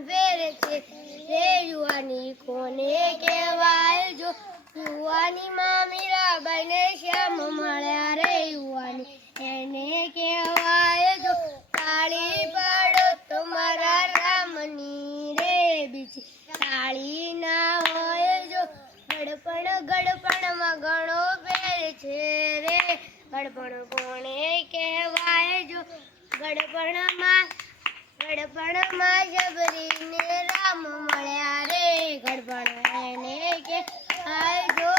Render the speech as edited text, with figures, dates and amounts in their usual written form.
વેરે છે રે યુવાની કોને કહેવાય જો યુવાનીમાં મીરાબાઈને શ્યામ મળ્યા રે યુવાની એને કહેવાય જો તાળી પાડો તમારા રામની રે બીજી તાળી ના હોય જો ગડપણમાં ઘણો ફેર છે રે ગડપણ કોને કહેવાય જો ગડપણમાં શબરીને રામ મળ્યા રે ગડપણ એને કહેવાય જો